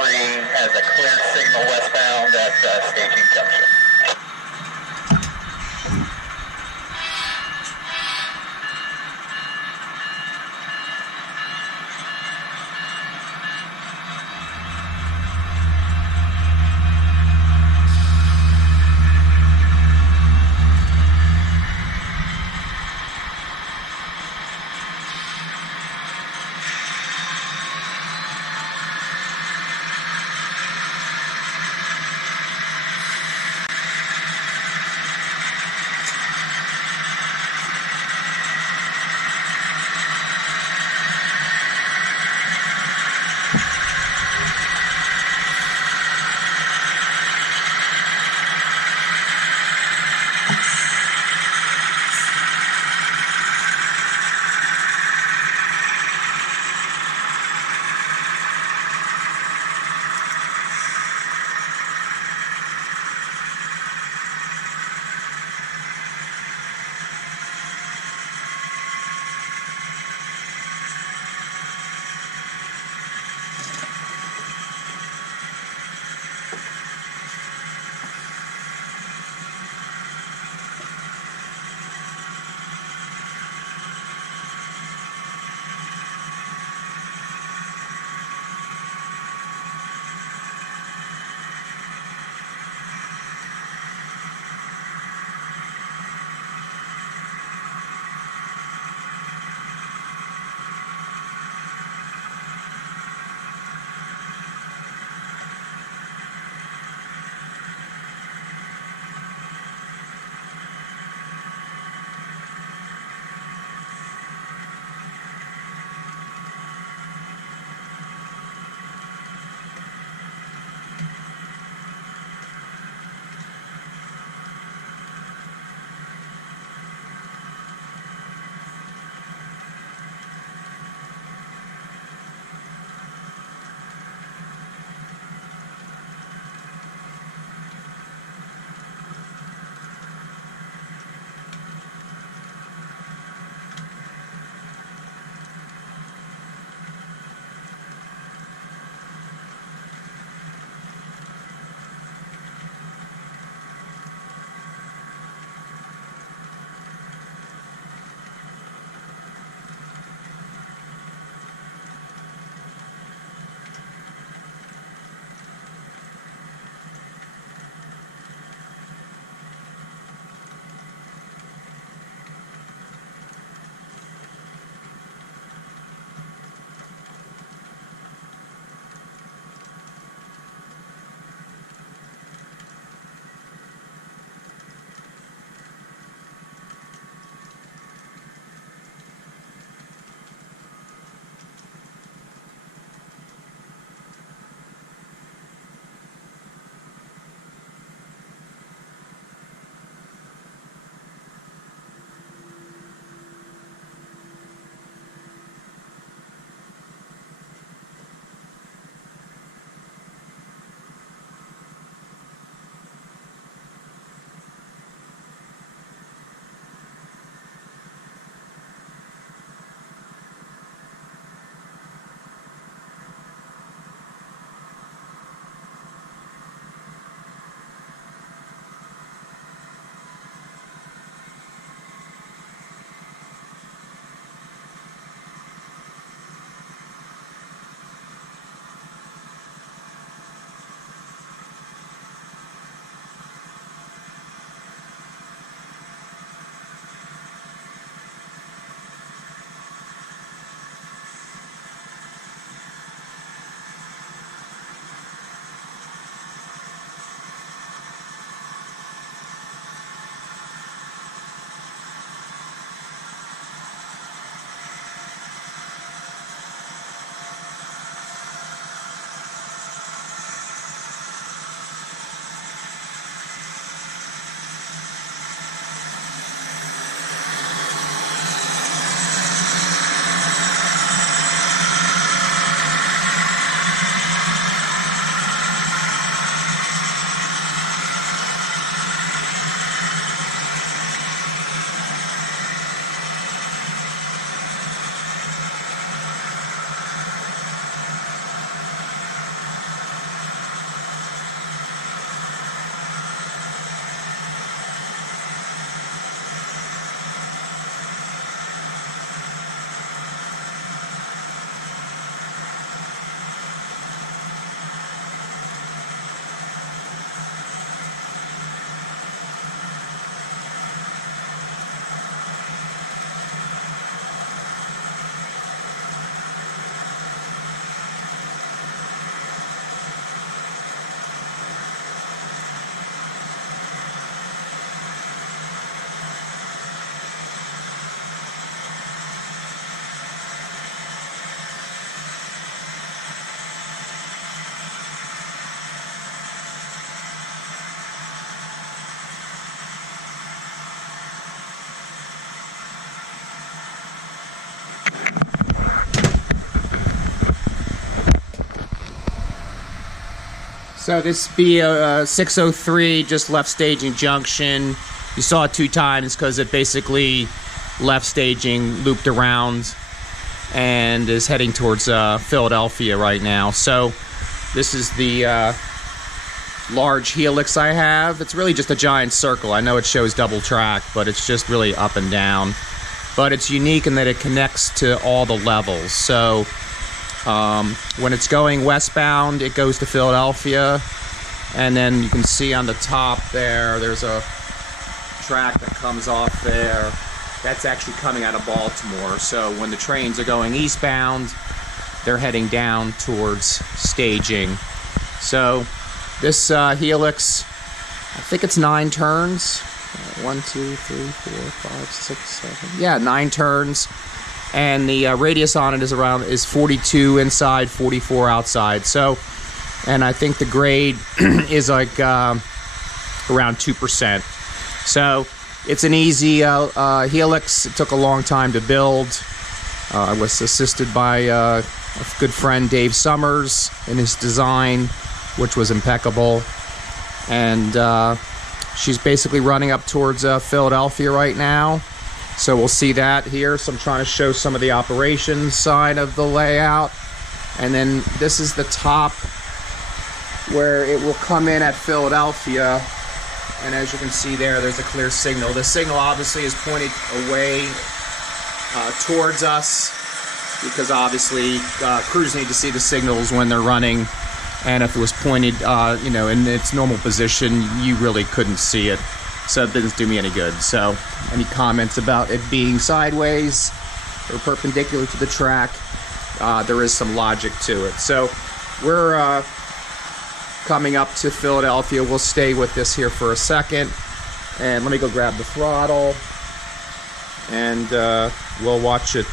B603 has a clear signal westbound at Staging Junction. So this B603 just left staging junction. You saw it 2 times because it basically left staging, looped around, and is heading towards Philadelphia right now. So this is the large helix I have. It's really just a giant circle. I know it shows double track, but it's just really up and down. But it's unique in that it connects to all the levels. So when it's going westbound, it goes to Philadelphia, and then you can see on the top there's a track that comes off there. That's actually coming out of Baltimore. So when the trains are going eastbound, they're heading down towards staging. So this helix, I think it's 9 turns. 1, 2, 3, 4, 5, 6, 7. Yeah, 9 turns. And the radius on it is 42 inside, 44 outside. So, and I think the grade is like around 2%. So it's an easy helix. It took a long time to build. I was assisted by a good friend, Dave Summers, in his design, which was impeccable. And she's basically running up towards Philadelphia right now. So we'll see that here. So I'm trying to show some of the operations side of the layout. And then this is the top where it will come in at Philadelphia. And as you can see there's a clear signal. The signal obviously is pointed away towards us, because obviously crews need to see the signals when they're running. And if it was pointed, in its normal position, you really couldn't see it. So it didn't do me any good. So any comments about it being sideways or perpendicular to the track, there is some logic to it. So we're coming up to Philadelphia. We'll stay with this here for a second. And let me go grab the throttle. And we'll watch it.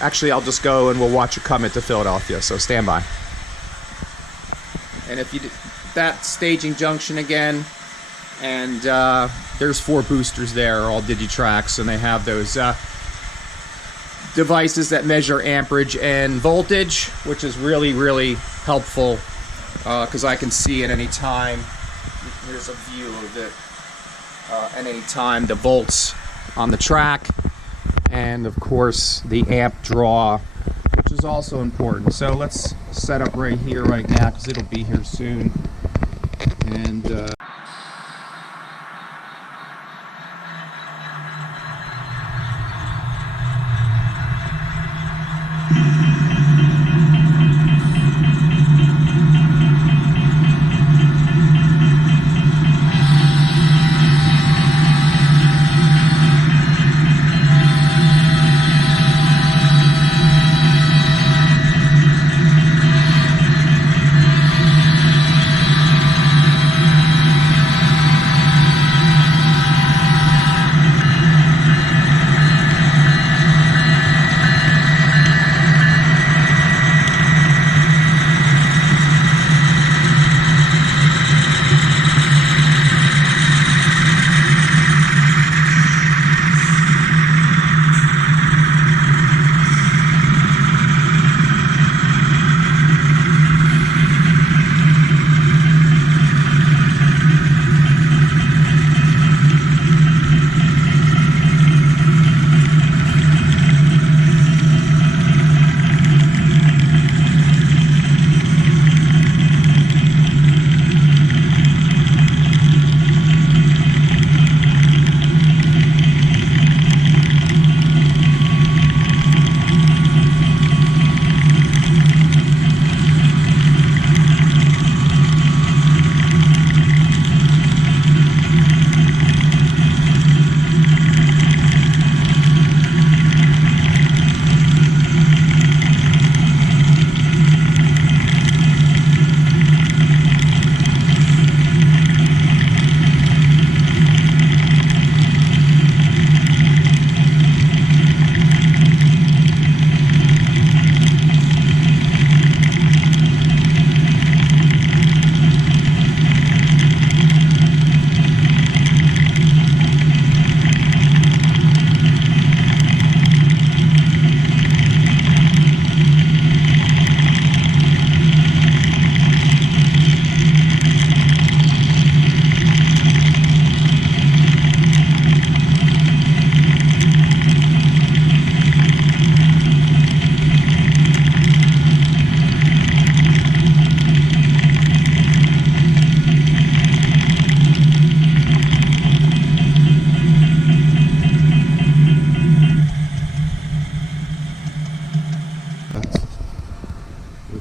Actually, I'll just go and we'll watch it come into Philadelphia. So stand by. And if you did that staging junction again, and there's 4 boosters there, all Digitracks, and they have those devices that measure amperage and voltage, which is really, really helpful because I can see at any time. Here's a view of it. At any time, the volts on the track, and of course the amp draw, which is also important. So let's set up right here right now because it'll be here soon. And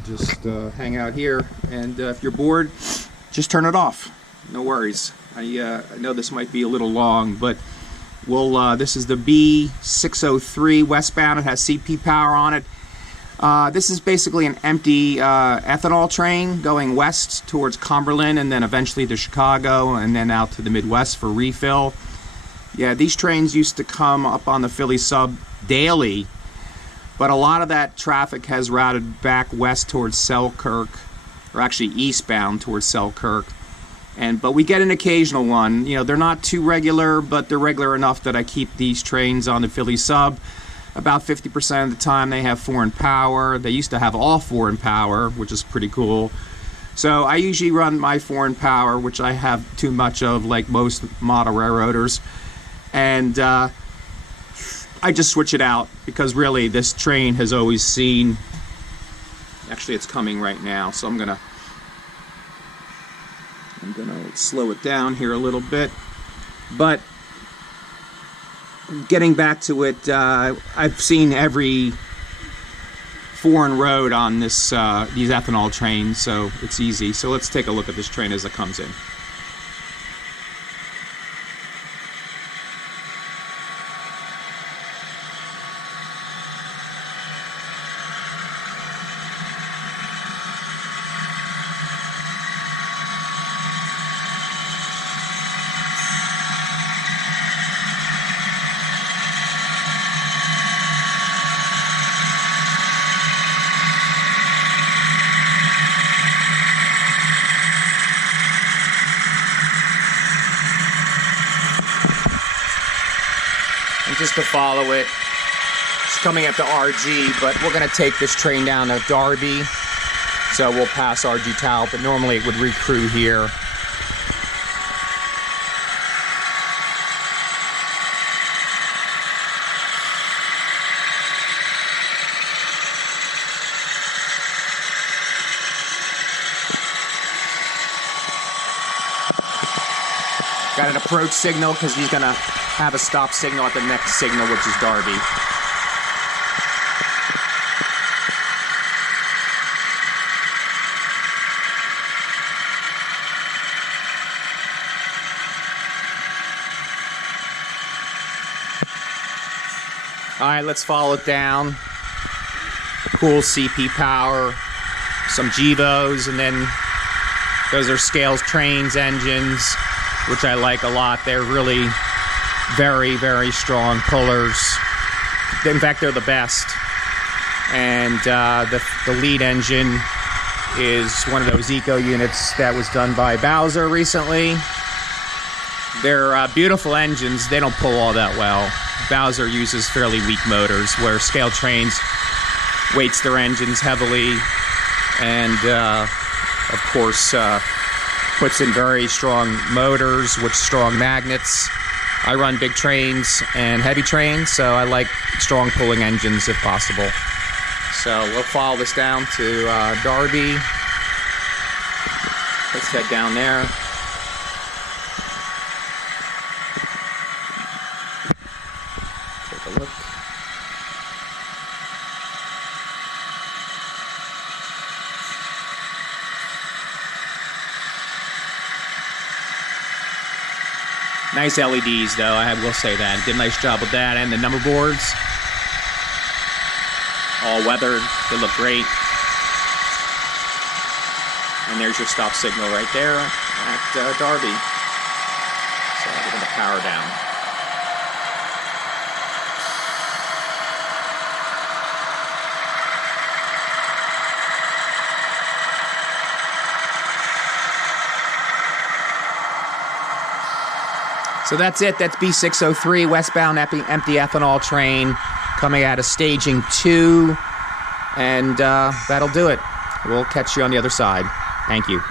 just hang out here, and if you're bored, just turn it off. No worries. I know this might be a little long, but this is the B603 westbound. It has CP power on it. This is basically an empty ethanol train going west towards Cumberland, and then eventually to Chicago, and then out to the Midwest for refill. Yeah, these trains used to come up on the Philly sub daily, but a lot of that traffic has routed back west towards Selkirk, or actually eastbound towards Selkirk. But we get an occasional one. You know, they're not too regular, but they're regular enough that I keep these trains on the Philly sub. About 50% of the time they have foreign power. They used to have all foreign power, which is pretty cool. So I usually run my foreign power, which I have too much of, like most model railroaders. And I just switch it out, because really this train has always seen, actually it's coming right now, so I'm gonna slow it down here a little bit. But getting back to it, I've seen every foreign road on this these ethanol trains, so it's easy. So let's take a look at this train as it comes in. And just to follow it, it's coming at the RG, but we're going to take this train down to Darby, so we'll pass RG Towel, but normally it would recrew here. Got an approach signal because he's going to have a stop signal at the next signal, which is Darby. Alright, let's follow it down. Cool CP power, some GEVOs, and then those are Scales Trains engines, which I like a lot. They're really very, very strong pullers. In fact, they're the best. And the lead engine is one of those eco units that was done by Bowser recently. They're beautiful engines. They don't pull all that well. Bowser uses fairly weak motors, where Scale Trains weights their engines heavily, and of course puts in very strong motors with strong magnets. I run big trains and heavy trains, so I like strong pulling engines if possible. So we'll follow this down to Darby. Let's head down there. Take a look. Nice LEDs, though, I will say that. Did a nice job with that, and the number boards. All weathered, they look great. And there's your stop signal right there at Darby. So we're going to power down. So that's it. That's B603 westbound empty ethanol train coming out of staging 2. And that'll do it. We'll catch you on the other side. Thank you.